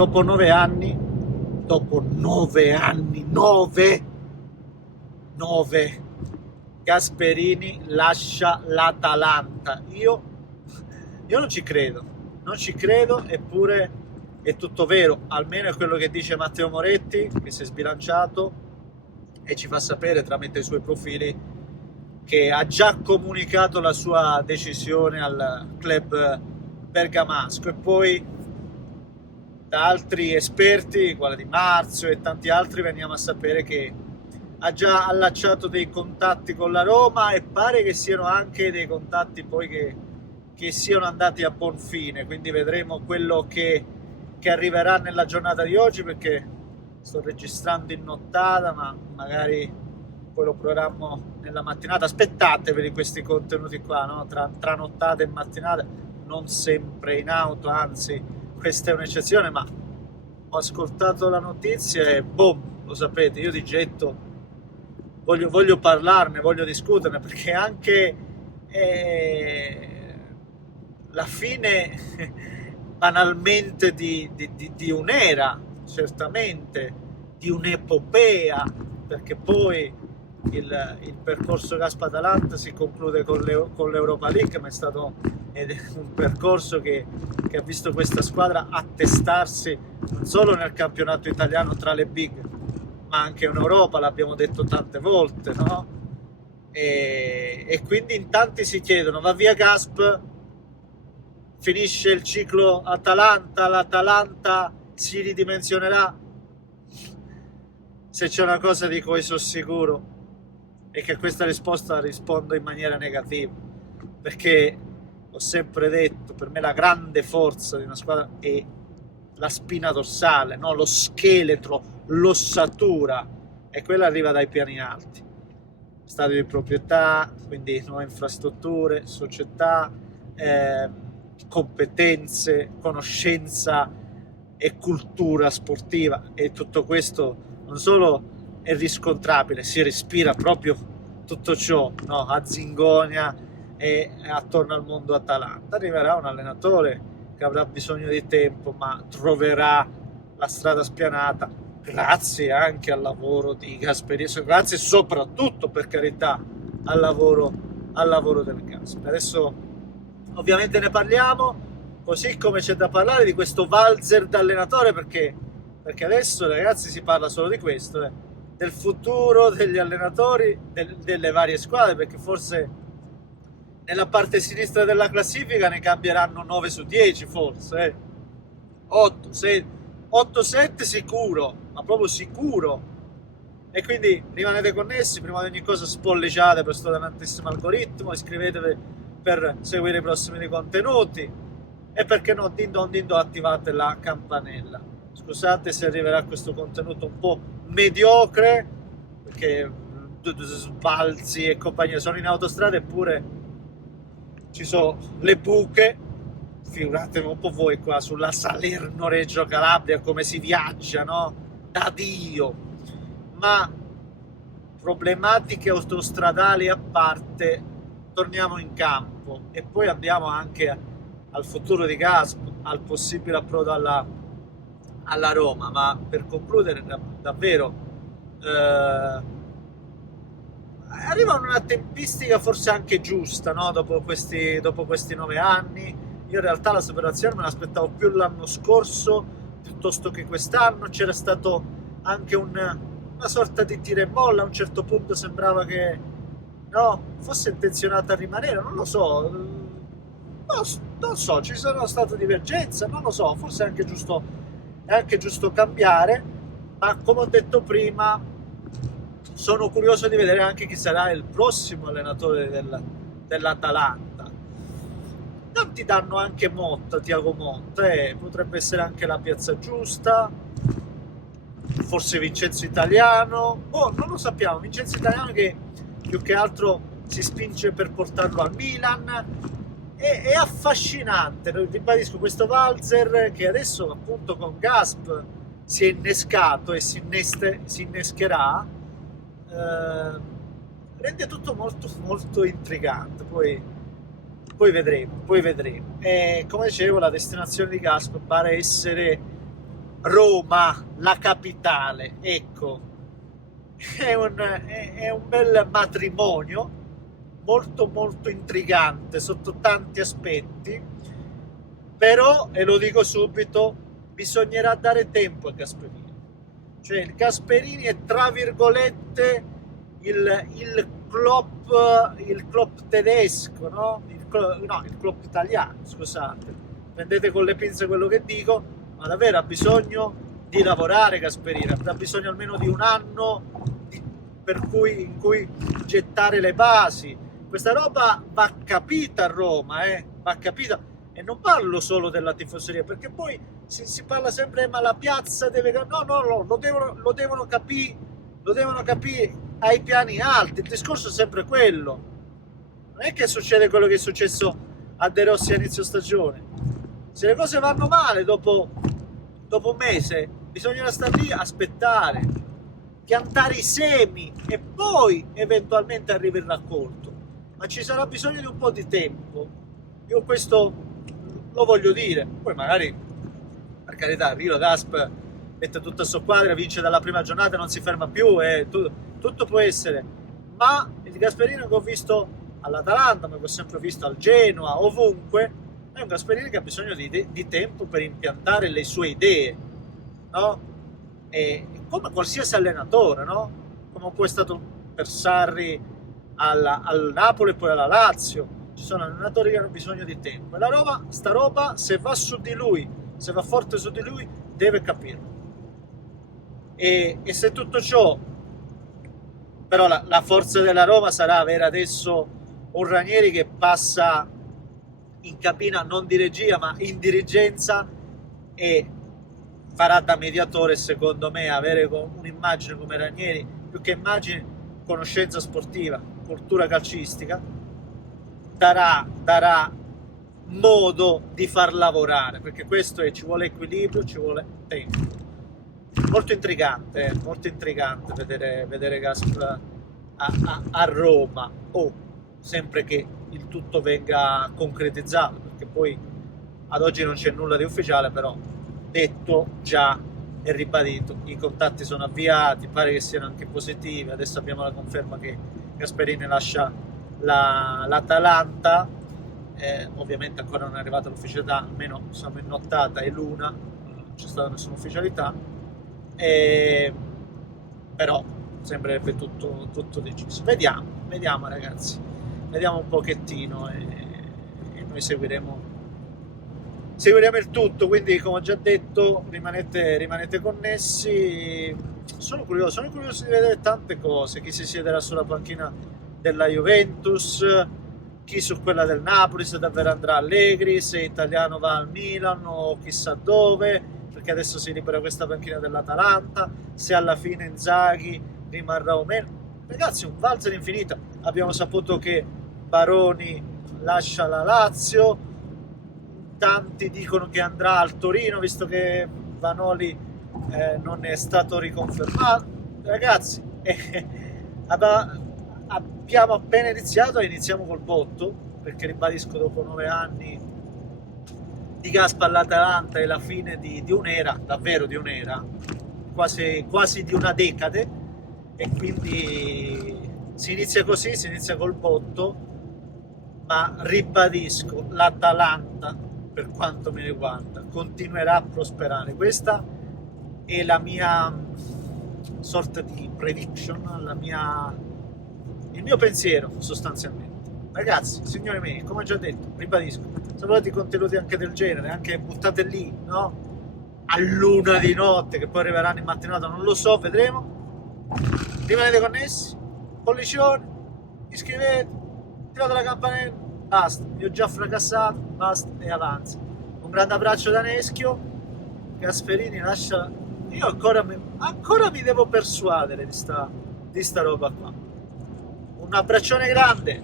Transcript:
dopo 9 Gasperini lascia l'Atalanta. Io non ci credo, eppure è tutto vero, almeno è quello che dice Matteo Moretti, che si è sbilanciato e ci fa sapere tramite i suoi profili che ha già comunicato la sua decisione al club bergamasco, e poi da altri esperti, quella di Marzio e tanti altri, veniamo a sapere che ha già allacciato dei contatti con la Roma, e pare che siano anche dei contatti poi che siano andati a buon fine, quindi vedremo quello che arriverà nella giornata di oggi, perché sto registrando in nottata, ma magari poi lo programmo nella mattinata. Aspettatevi questi contenuti qua, no? Tra nottata e mattinata, non sempre in auto, anzi questa è un'eccezione, ma ho ascoltato la notizia e boom, lo sapete, io di getto voglio parlarne, voglio discuterne, perché anche la fine banalmente di un'era, certamente, di un'epopea, perché poi il percorso Gasp-Atalanta si conclude con l'Europa League, ma è stato un percorso che ha visto questa squadra attestarsi non solo nel campionato italiano tra le big, ma anche in Europa, l'abbiamo detto tante volte, no? E quindi in tanti si chiedono: va via Gasp, finisce il ciclo Atalanta, l'Atalanta si ridimensionerà? Se c'è una cosa di cui sono sicuro è che a questa risposta rispondo in maniera negativa, perché ho sempre detto, per me la grande forza di una squadra è la spina dorsale, no? Lo scheletro, l'ossatura, e quella arriva dai piani alti: stadio di proprietà, quindi nuove infrastrutture, società, competenze, conoscenza e cultura sportiva, e tutto questo non solo è riscontrabile, si respira proprio tutto ciò, no? A Zingonia e attorno al mondo Atalanta. Arriverà un allenatore che avrà bisogno di tempo, ma troverà la strada spianata, grazie anche al lavoro di Gasperini, grazie soprattutto, per carità, al lavoro del Gasp. Adesso ovviamente ne parliamo, così come c'è da parlare di questo valzer d'allenatore, perché adesso, ragazzi, si parla solo di questo, del futuro degli allenatori delle varie squadre, perché forse nella parte sinistra della classifica ne cambieranno 9 su 10, forse 8, 7 sicuro, ma proprio sicuro. E quindi rimanete connessi, prima di ogni cosa spolliciate per questo tantissimo algoritmo, iscrivetevi per seguire i prossimi contenuti, e perché no, dindo, attivate la campanella. Scusate se arriverà questo contenuto un po' mediocre, perché sbalzi e compagnia, sono in autostrada eppure ci sono le buche, figuratevi un po' voi qua sulla Salerno-Reggio Calabria come si viaggia, no? Da Dio! Ma problematiche autostradali a parte, torniamo in campo e poi andiamo anche al futuro di Gasp, al possibile approdo alla Roma. Ma per concludere, davvero arriva una tempistica forse anche giusta, no? Dopo questi 9 anni. Io in realtà la separazione me l'aspettavo più l'anno scorso piuttosto che quest'anno. C'era stato anche una sorta di tira e molla, a un certo punto sembrava che fosse intenzionata a rimanere, non lo so, non so, ci sono state divergenze, non lo so, forse è anche giusto cambiare, ma come ho detto prima sono curioso di vedere anche chi sarà il prossimo allenatore dell'Atalanta. Tanti danno anche Thiago Motta, potrebbe essere anche la piazza giusta, forse Vincenzo Italiano, non lo sappiamo. Vincenzo Italiano che più che altro si spinge per portarlo al Milan. È affascinante, ribadisco, questo valzer che adesso appunto con Gasp si è innescato e si innescherà, rende tutto molto, molto intrigante. Poi vedremo. E come dicevo, la destinazione di Gasp pare essere Roma, la capitale, ecco, è un bel matrimonio, molto molto intrigante sotto tanti aspetti, però, e lo dico subito, bisognerà dare tempo a Gasperini. Cioè il Gasperini è tra virgolette il Klopp tedesco, no? Il Klopp italiano, scusate, prendete con le pinze quello che dico, ma davvero ha bisogno di lavorare Gasperini, ha bisogno almeno di un anno in cui gettare le basi. Questa roba va capita a Roma, va capita, e non parlo solo della tifoseria, perché poi si parla sempre, ma la piazza deve... No, lo devono capire ai piani alti, il discorso è sempre quello. Non è che succede quello che è successo a De Rossi a inizio stagione. Se le cose vanno male dopo un mese, bisogna stare lì, aspettare, piantare i semi e poi eventualmente arriva il raccolto. Ma ci sarà bisogno di un po' di tempo. Io questo lo voglio dire. Poi magari, per carità, arriva Gasp, mette tutta sua squadra, vince dalla prima giornata, non si ferma più, tutto può essere. Ma il Gasperini che ho visto all'Atalanta, ma che ho sempre visto al Genoa, ovunque, è un Gasperini che ha bisogno di tempo per impiantare le sue idee, no? E come qualsiasi allenatore, no? Come può è stato per Sarri al Napoli e poi alla Lazio. Ci sono allenatori che hanno bisogno di tempo, e sta roba, se va su di lui, se va forte su di lui, deve capirlo. E se tutto ciò, però la forza della Roma sarà avere adesso un Ranieri che passa in cabina non di regia ma in dirigenza, e farà da mediatore, secondo me. Avere un'immagine come Ranieri, più che immagine, conoscenza sportiva, cultura calcistica, darà modo di far lavorare, perché questo ci vuole equilibrio, ci vuole tempo. Molto intrigante vedere Gasp a Roma, sempre che il tutto venga concretizzato, perché poi ad oggi non c'è nulla di ufficiale, però detto già e ribadito, i contatti sono avviati, pare che siano anche positivi. Adesso abbiamo la conferma che Gasperini lascia l'Atalanta, ovviamente ancora non è arrivata l'ufficialità, almeno siamo in nottata e l'una, non c'è stata nessuna ufficialità, però sembrerebbe tutto deciso. Vediamo ragazzi, vediamo un pochettino, e noi seguiremo il tutto. Quindi, come ho già detto, rimanete connessi. Sono curioso di vedere tante cose, chi si siederà sulla panchina della Juventus, chi su quella del Napoli, se davvero andrà Allegri, se Italiano va al Milan o chissà dove, perché adesso si libera questa panchina dell'Atalanta, se alla fine Inzaghi rimarrà o meno. Ragazzi, un valzer infinito. Abbiamo saputo che Baroni lascia la Lazio, tanti dicono che andrà al Torino, visto che Vanoli non è stato riconfermato. Ragazzi, abbiamo appena iniziato e iniziamo col botto, perché ribadisco, dopo 9 anni di Gasp all'Atalanta è la fine di un'era, davvero di un'era, quasi di una decade, e quindi si inizia così, si inizia col botto. Ma ribadisco, l'Atalanta, per quanto mi riguarda, continuerà a prosperare. Questa è la mia sorta di prediction, il mio pensiero sostanzialmente. Ragazzi, signori miei, come ho già detto, ribadisco, se volete contenuti anche del genere, anche buttate lì, no? All'1 di notte, che poi arriveranno in mattinata, non lo so, vedremo. Rimanete connessi, pollicione, iscrivetevi, tirate la campanella, basta, vi ho già fracassato, basta e avanza. Un grande abbraccio da Neschio. Gasperini lascia... Io ancora mi devo persuadere di sta roba qua. Un abbraccione grande.